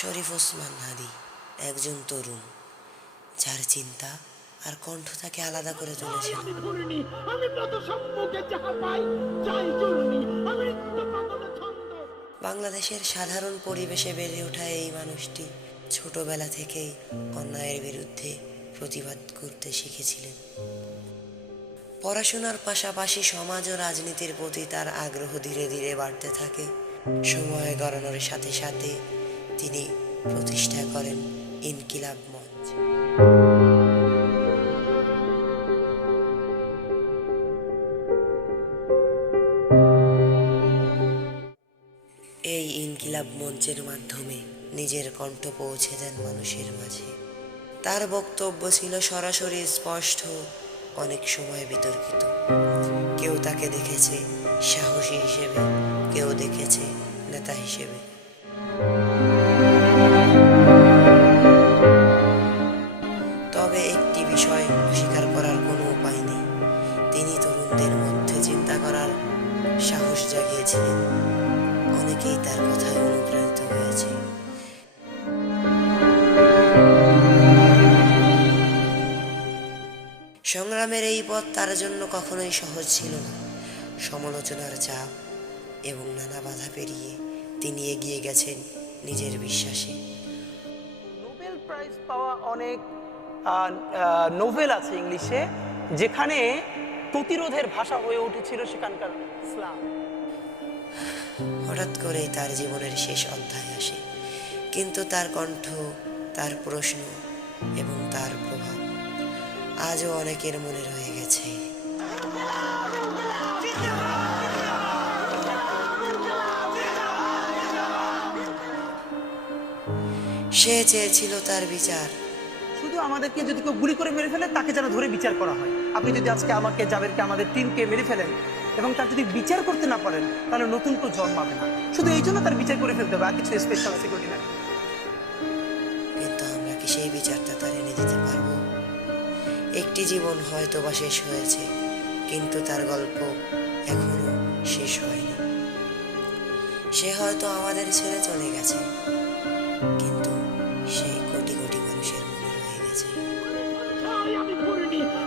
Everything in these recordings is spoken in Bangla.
শরীফ ওসমান হাদি একজন তরুণ, যার চিন্তা আর কণ্ঠ তাকে আলাদা করে তুলেছিল। বাংলাদেশের সাধারণ পরিবেশে বেড়ে ওঠা এই মানুষটি ছোটবেলা থেকেই অন্যায়ের বিরুদ্ধে প্রতিবাদ করতে শিখেছিলেন। পড়াশোনার পাশাপাশি সমাজ ও রাজনীতির প্রতি তার আগ্রহ ধীরে ধীরে বাড়তে থাকে। সময় গড়ানোর সাথে সাথে তিনি প্রতিষ্ঠা করেন ইনকিলাব মঞ্চ। এই ইনকিলাব মঞ্চের মাধ্যমে নিজের কণ্ঠ পৌঁছে দেন মানুষের মাঝে। তার বক্তব্য ছিল সরাসরি, স্পষ্ট, অনেক সময় বিতর্কিত। কেউ তাকে দেখেছে সাহসী হিসেবে, কেউ দেখেছে নেতা হিসেবে। তবে একটি বিষয় অস্বীকার করার কোনো উপায় নেই, তিনি তরুণদের মধ্যে চিন্তা করার সাহস জাগিয়েছিলেন। অনেকেই তার কথায় অনুপ্রাণিত হয়েছে। সংগ্রামের এই পথ তার জন্য কখনোই সহজ ছিল না। সমালোচনার চাপ এবং নানা বাধা পেরিয়ে তিনি এগিয়ে গেছেন নিজের বিশ্বাসে। নোবেল প্রাইজ পাওয়া অনেক নোভেল আছে ইংলিশে, যেখানে প্রতিরোধের ভাষা হয়ে উঠেছিল সেখানকার ইসলাম। হঠাৎ করেই তার জীবনের শেষ অধ্যায় আসে, কিন্তু তার কণ্ঠ, তার প্রশ্ন এবং তার প্রভাব আজও অনেকের মনে রয়ে গেছে। সে চেয়েছিল তার বিচার। শুধু আমাদেরকে যদি কেউ গুলি করে মেরে ফেলে, তাকে যেন ধরে বিচার করা হয়। আপনি যদি আজকে আমাকে, জাবেরকে, আমাদের টিমকে মেরে ফেলেন এবং তার যদি বিচার করতে না পারেন, তাহলে নতুন কেউ জন্মাবে না। শুধু এই জন্য তার বিচার করে ফেলতে হবে, আর কিছু স্পেশাল সিকিউরিটি না। কিন্তু আমরা কি সেই বিচারটা তার এনে দিতে পারবো? একটি জীবন হয়তো বা শেষ হয়েছে, কিন্তু তার গল্প এখনো শেষ হয়নি। সে হয়তো আমাদের ছেড়ে চলে গেছে, কিন্তু সেই কোটি কোটি মানুষের মনে রয়ে গেছে।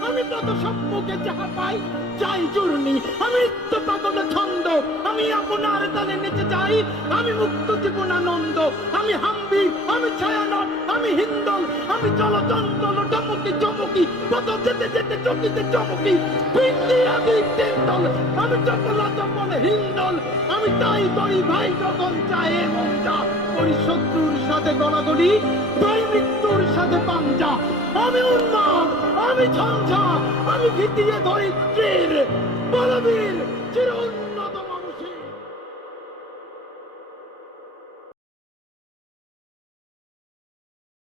আমি কত সম্মুখে যাহা পাই যাই জুর্নি, আমি পাগলে ছন্দ, আমি আপনার তালে নেচে যাই, আমি মুক্ত জীবন আনন্দ, আমি হাম্বি, আমি ছায়ানট, আমি হিন্দল, আমি চলচঞ্চল চমকি চমকি, কত যেতে যেতে চকিতে চমকি, ভিন্দি আদি তেন্দল, আমি চপলা চপল হিন্দল, আমি তাই করি ভাই যখন চায় মন যা করি, শত্রুর সাথে গড়াগড়ি, ভাই মৃত্যুর সাথে পাঞ্জা, আমি উন্মাদ, আমি ঝঞ্ঝা, আমি ভিতিয়ে ধরি তীর, বলবীর চির